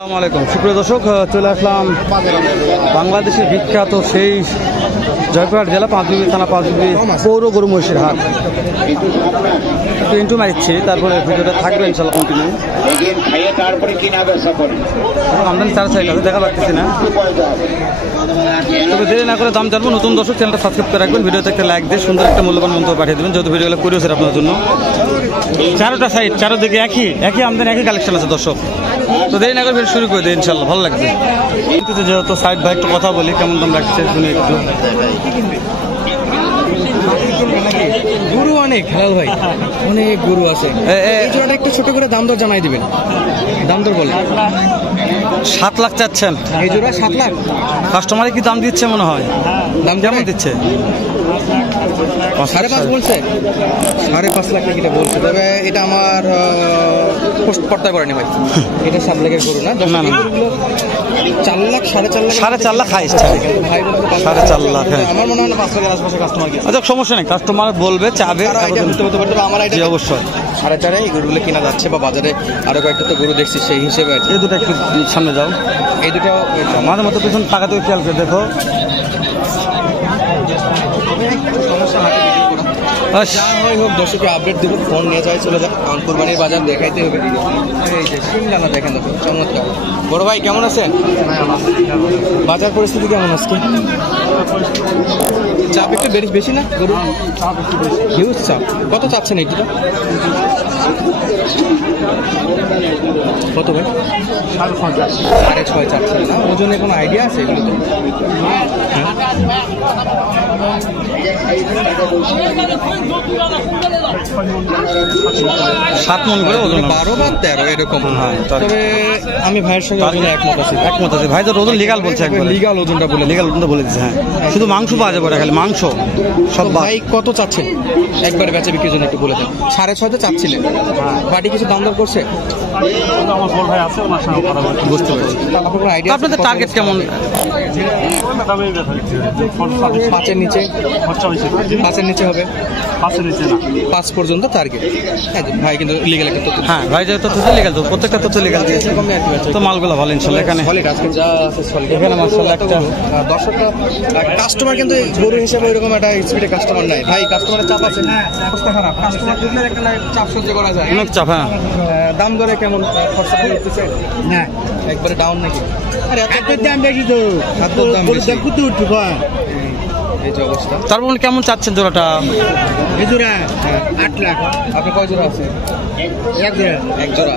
আসসালামু আলাইকুম সুপ্রিয় দর্শক, চলে আসলাম বাংলাদেশের বিখ্যাত সেই জয়পুরহাট জেলা পাঁচবিবি থানা পাঁচবিবি পৌর গরু মহিষের হাট। একটু ইন্টু মারছি, তারপরে ভিডিওটা থাকবে ইনশাল্লাহ কন্টিনিউ। আমদানি 4 সাইড আছে, দেখা পাচ্ছি না, তবে দেরি না করে দাম জানবো। নতুন দর্শক চ্যানেলটা সাবস্ক্রাইব করে রাখবেন, ভিডিওতে একটা লাইক দিয়ে সুন্দর একটা মূল্যবান মন্তব্য পাঠিয়ে দেবেন, যেহেতু ভিডিওগুলো করিয়েছে আপনার জন্য। 4টা সাইড, চারোদিকে একই আমদানি, একই কালেকশন আছে দর্শক। তো দেরি না করে ভিডিও শুরু করে দিই, ইনশাল্লাহ ভালো লাগবে। কিন্তু যেহেতু সাইড ভাই একটু কথা বলি, কেমন দাম লাগছে শুনে একটু। গরু অনেক হেলাল ভাই, অনেক গরু আছে। একটু ছোট করে দাম দর জানাই দিবেন, দাম দর বলেন। 7 লাখ চাচ্ছেন এই জোড়া 7 লাখ। কাস্টমারে কি দাম দিচ্ছে মনে হয়? দাম কেমন দিচ্ছে? 5.5 বলছে, 5.5 লাখ টাকা বলছে। তবে এটা আমার পোস্ট পর্দা করেনি ভাই, এটা 7 লাখের গরু না। 4 লাখ 4.5 লাখ হাইস্ট, 4.5 লাখ। আমার মনে হয় 5 লাখের আশপাশে কাস্টমার কি। আচ্ছা সমস্যা নেই, কাস্টমার বলবে চাবে আমার আইডিয়া অবশ্যই 4.5 এই গরুগুলো কেনা যাচ্ছে, বা বাজারে আরো কয়েকটা তো গরু দেখছি সেই হিসেবে। এই দুটো একটু সামনে যাও, এই দুটো মাঝে মতো পিছন টাকা থেকে খেয়াল করে দেখো। দর্শককে আপডেট দেবো, ফোন নিয়ে যায় চলে যাক, কারণ কুরবানির বাজার দেখাইতে হবে। এই যে সিমডানা দেখেন, দেখো চমৎকার। বড় ভাই কেমন আছেন? বাজার পরিস্থিতি কেমন আজকে? চাপ একটু বেশি না গরু? হিউজ চাপ। কত চাচ্ছেন এইটা? কত ভাই? 6.5 চাচ্ছেন না? ওজনে কোনো আইডিয়া আছে এগুলোতে? 7 মণ করে ওজন, 12 বা 13 এরকম। তবে আমি ভাইয়ের সঙ্গে একমত আছি। ভাই তো ওজন লিগাল বলছে, একবার লিগাল ওজনটা বলে দিচ্ছে। হ্যাঁ, শুধু মাংস পাওয়া যাবে, খালি মাংস সব। ভাই কত চাচ্ছেন একবার বেচা বিক্রির জন্য একটু বলে দেন। 6.5 তো চাচ্ছিলেন, বাড়ি কিছু দাম দর করছে? বুঝতে পারছি। আপনাদের টার্গেট কেমন? 5-এর নিচে? 5-এর নিচে হবে, 5 পর্যন্ত টার্গেট। ভাই কিন্তু লিগ্যাল একটা তথ্য। হ্যাঁ ভাই, যেহেতু লিগ্যাল, তো প্রত্যেকটা তথ্য লিগ্যাল দিয়েছে, তো মালগুলো ভালো ইনশাল্লাহ। এখানে আজকে যা আছে এখানে মাশাআল্লাহ একটা দর্শকটা কাস্টমার কিন্তু গরু হিসেবে ওইরকম একটা স্পিডে কাস্টমার নাই ভাই। কাস্টমারের চাপ আছে, অবস্থা খারাপ। কাস্টমার দুধের একটা চাপ সহ্য করা যায়, অনেক চাপ। হ্যাঁ, দাম দরে কেমন খরচা করতেছে? না একবারে ডাউন নাকি? আরে এত দাম বেশি তো, এত দাম বেশি কত উঠবে ভাই? এই যে অবস্থা। তারপর কেমন চাচ্ছেন জোড়াটা? এই জোড়া 8 লাখ। আপনি কয় জোড়া আছে? এক জোড়া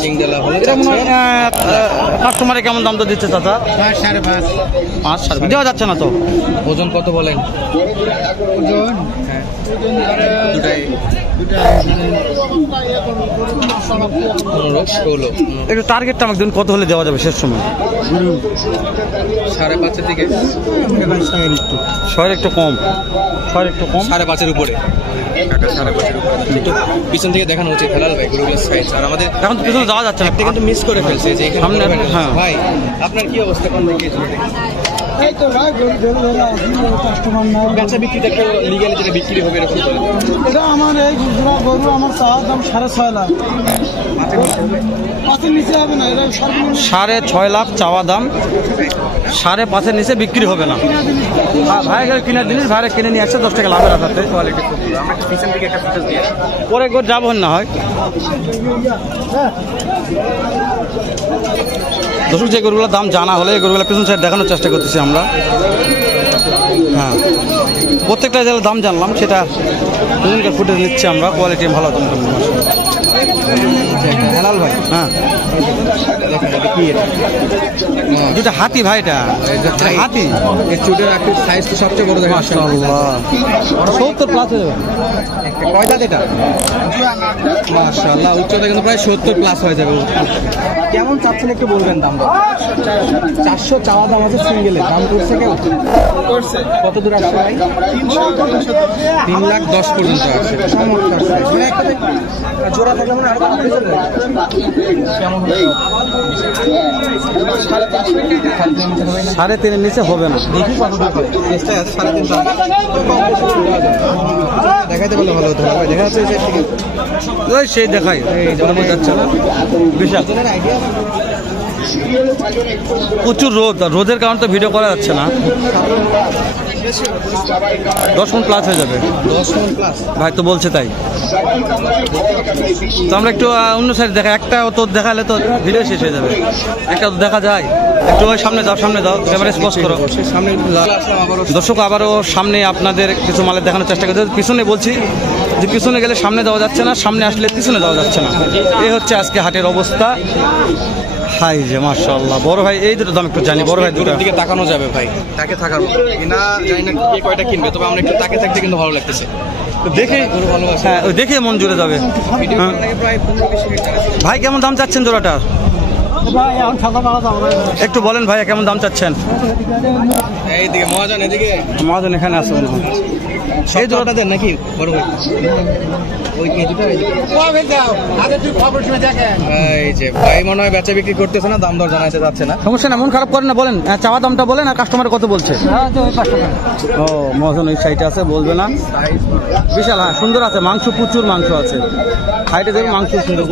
সিঙ্গেল হলে কাস্টমারে কেমন দাম তো দিচ্ছে চাচা? 5.5 দেওয়া যাচ্ছে না তো। ওজন কত বলেন? ওজন দুটাই 15-16। একটু টার্গেটটা আমাকে দিন, কত হলে দেওয়া যাবে শেষ সময়? 5.5-এর দিকে। 6 একটু কম, 5.5-এর উপরে। একটু পিছন থেকে দেখানো উচিত হেলাল ভাই গরুগুলোর সাইজ। আর আমাদের এখন তো পিছনে যাওয়া যাচ্ছে না, একটা কিন্তু মিস করে ফেলছে যে এখানে। হ্যাঁ ভাই আপনার কি অবস্থা? কোন দিকে বেচা বিক্রিটা একটু লিগ্যালি যেটা বিক্রি হবে এরকম বলে? এটা আমার এই গরু আমার চাওয়ার দাম 6.5 লাখ। 5-এর নিচে হবে না, এটা 6.5 লাখ চাওয়া দাম, 5.5-এর নিচে বিক্রি হবে না। ভাই কিনার জিনিস ভাইরা কিনে নিয়ে আসছে 10 টাকা লাভের আসাতে। কোয়ালিটি পিছন দিকে একটা ফুটেজ দিয়ে পরে যাবো না হয়। দর্শক, যে গরুগুলোর দাম জানা হলে এই গরুগুলো পিছন সাইড দেখানোর চেষ্টা করতেছি আমরা। হ্যাঁ, প্রত্যেকটা জেলার দাম জানলাম, সেটা দুজনকে ফুটেজ নিচ্ছি আমরা। কোয়ালিটি ভালো। হেলাল ভাই, হ্যাঁ যেটা হাতি ভাই, এটা হাতি। এর চুটের একটু সাইজ তো সবচেয়ে বড় দেখেন। মাশাআল্লাহ 70 প্লাস হয়ে যাবে। কয় দাঁত এটা? মাশাআল্লাহ উচ্চতা কিন্তু প্রায় 70 প্লাস হয়ে যাবে। কেমন চাচ্ছেন একটু বলবেন দাম? 400 চাওয়া দাম আছে সিঙ্গেলের। দাম করছে কেউ? কত দূর আসছে ভাই? 3,10,000 পর্যন্ত আছে। জোড়া থাকলে মানে আরো কেমন? 3.5-এর নিচে হবে না। দেখি কত দূর করে চেষ্টায় আছে। 3.5 দেখাইতে পারলে ভালো হতো। দেখা যাচ্ছে ওই সেই দেখাই যাচ্ছে না বিশাল। প্রচুর রোদ, আর রোদের কারণে তো ভিডিও করা যাচ্ছে না। 10 মণ প্লাস হয়ে যাবে 10 মণ প্লাস ভাই তো বলছে তাই। তো আমরা একটু অন্য সাইড দেখা, একটা তো দেখালে তো ভিডিও শেষ হয়ে যাবে, একটা তো দেখা যায়। একটু ওই সামনে যাও, সামনে যাও, ক্যামেরা স্পষ্ট করো। সামনে আবারও দর্শক আবারও সামনে আপনাদের কিছু মালের দেখানোর চেষ্টা করতে, পিছনে বলছি যে পিছনে গেলে সামনে যাওয়া যাচ্ছে না, সামনে আসলে পিছনে যাওয়া যাচ্ছে না। এই হচ্ছে আজকে হাটের অবস্থা। হাই যে মাশাআল্লাহ, বড় ভাই এই দুটো দাম একটু জানি। বড় ভাই দুটোর দিকে তাকানো যাবে ভাই, তাকে থাকার মতো কিনা জানি না কে কয়টা কিনবে, তবে আমরা একটু তাকে থাকতে কিন্তু ভালো লাগতেছে। দেখে, হ্যাঁ ওই দেখে মন জুড়ে যাবে। হ্যাঁ। প্রায় 15-20 মিনিট আগে। ভাই কেমন দাম চাচ্ছেন জোড়াটা? একটু বলেন ভাইয়া কেমন দাম চাচ্ছেন? এইদিকে মহাজন, এদিকে মহাজন এখানে আছে মনে হয়। এই জোড়াটা দেন নাকি বড় ভাই? ওই কি দুটো? এই যে ভাই মনে হয় বেচা বিক্রি করতেছে না, দাম দর জানাইতে যাচ্ছে না। সমস্যা না, মন খারাপ করেন না, বলেন চাওয়া দামটা বলেন আর কাস্টমার কত বলছে। ও মহাজন ওই সাইডে আছে, বলবে না। বিশাল, হ্যাঁ সুন্দর আছে, মাংস প্রচুর মাংস আছে। হাইটে দেখুন মাংস সুন্দর।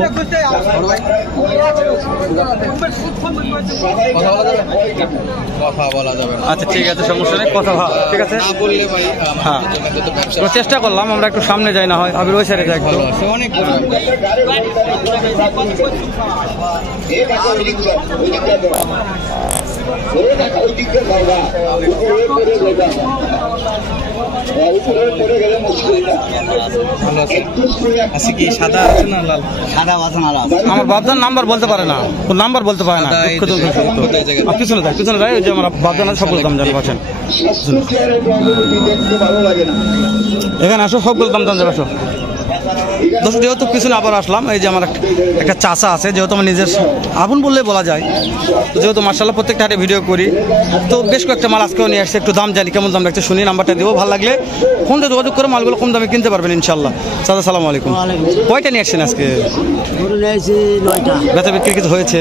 কথা বলা যাবে না। আচ্ছা ঠিক আছে, সমস্যা নেই, কথা ঠিক আছে। না বললে ভাই হ্যাঁ তো চেষ্টা করলাম, আমরা একটু সামনে যাই না হয়, আবির ওই সাইডে যাই একটু। ভালো আছে অনেক ভালো আছে। আচ্ছা কি সাদা আছে না লাল? সাদা আছে না লাল? আমার বাপদার নাম্বার বলতে পারে না, ওর নাম্বার বলতে পারে না। পিছনে যায়, পিছনে যায়, ওই যে আমার বাপদার সবগুলো দাম জানি পাচ্ছেন। এখানে আসো, সবগুলো দাম জানতে পারছো। দর্শক যেহেতু পিছনে আবার আসলাম, এই যে আমার একটা চাচা আছে, যেহেতু আমার নিজের আপন বললে বলা যায়, তো যেহেতু মার্শাল্লাহ প্রত্যেকটা হাটে ভিডিও করি, তো বেশ কয়েকটা মাল আজকেও নিয়ে আসছে। একটু দাম জানি কেমন দাম লাগছে শুনি, নাম্বারটা দেবো, ভালো লাগলে ফোনটা যোগাযোগ করে মালগুলো কম দামে কিনতে পারবেন ইনশাল্লাহ। চাচা সালাম আলাইকুম। কয়টা নিয়ে আসছেন আজকে? বেচা বিক্রি কিছু হয়েছে?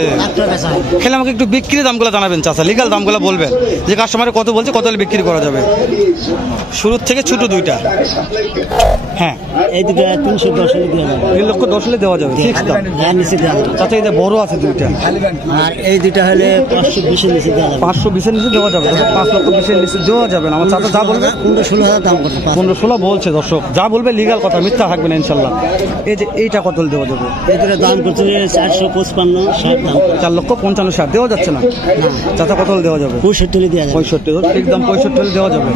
খেলে আমাকে একটু বিক্রি দামগুলো জানাবেন চাচা, লিগাল দামগুলো বলবেন, যে কাস্টমারে কত বলছে, কত হলে বিক্রি করা যাবে। শুরুর থেকে ছোট দুইটা, হ্যাঁ এই দুটো 310 3,10,000 হলে দেওয়া যাবে। ঠিক দাম চাচা, এই যে বড় আছে দুইটা, আর এই দুটো হলে 520 নিচে দেওয়া যাবে। 520-এর নিচে দেওয়া যাবে, 5,20,000 নিচে দেওয়া যাবে না। আমার চাচা যা বলবে 15-16,000 দাম করতে 15-16 বলছে। দর্শক যা বলবে লিগাল কথা, মিথ্যা থাকবে না ইনশাল্লাহ। এই যে এইটা কত হলে দেওয়া যাবে? এই দুটো দাম করতে 455-60 দাম। 4,55,000 দেওয়া যাচ্ছে না চাচা, কত হলে দেওয়া যাবে? 65 দেওয়া যাবে। 65, ঠিক দাম 65 হলে দেওয়া যাবে।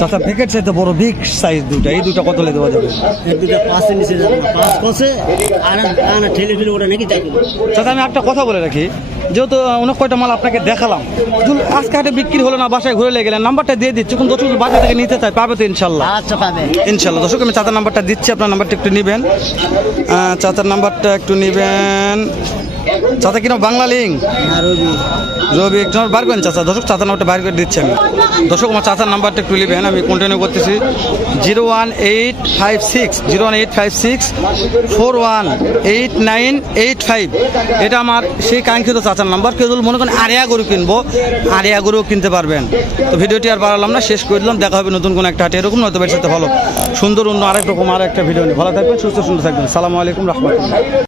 চাচা প্যাকেট চাইতে বড় বিগ সাইজ দুইটা, এই দুইটা কত হলে দেওয়া যাবে? এই দুটো 5 নিচে যাবে, 5 কসে আর ঠেলে ঠেলে ওটা নাকি যাবে। চাচা আমি একটা কথা বলে রাখি, যেহেতু অনেক কয়টা মাল আপনাকে দেখালাম, আজকে হাটে বিক্রি হলো না, বাসায় ঘুরে লেগে গেলেন, নাম্বারটা দিয়ে দিচ্ছি, কোন দর্শক বাসা থেকে নিতে চাই পাবে তো ইনশাল্লাহ। আচ্ছা পাবে ইনশাল্লাহ। দর্শক আমি চাচার নাম্বারটা দিচ্ছি, আপনার নাম্বারটা একটু নেবেন, চাচার নাম্বারটা একটু নেবেন। চাচা কিনা বাংলা লিঙ্ক রবি একটু বার করেন চাচা। দর্শক চাচার নাম্বারটা বার করে দিচ্ছি আমি। দর্শক আমার চাচার নাম্বারটা একটু নেবেন, আমি কন্টিনিউ করতেছি। 01856-4185 এটা আমার সেই কাঙ্ক্ষিত চাচার নাম্বার। কেউ যদি মনে করেন আরিয়া গরু কিনবো, আরিয়া গরুও কিনতে পারবেন। তো ভিডিওটি আর বাড়ালাম না, শেষ করে দিলাম। দেখা হবে নতুন কোনো একটা হাটে এরকম, নয়তো এর সাথে ভালো সুন্দর অন্য আরেক রকম আর একটা ভিডিও নিয়ে। ভালো থাকবেন, সুস্থ সুন্দর থাকবেন। সালামু আলাইকুম রহমতুল্লাহ।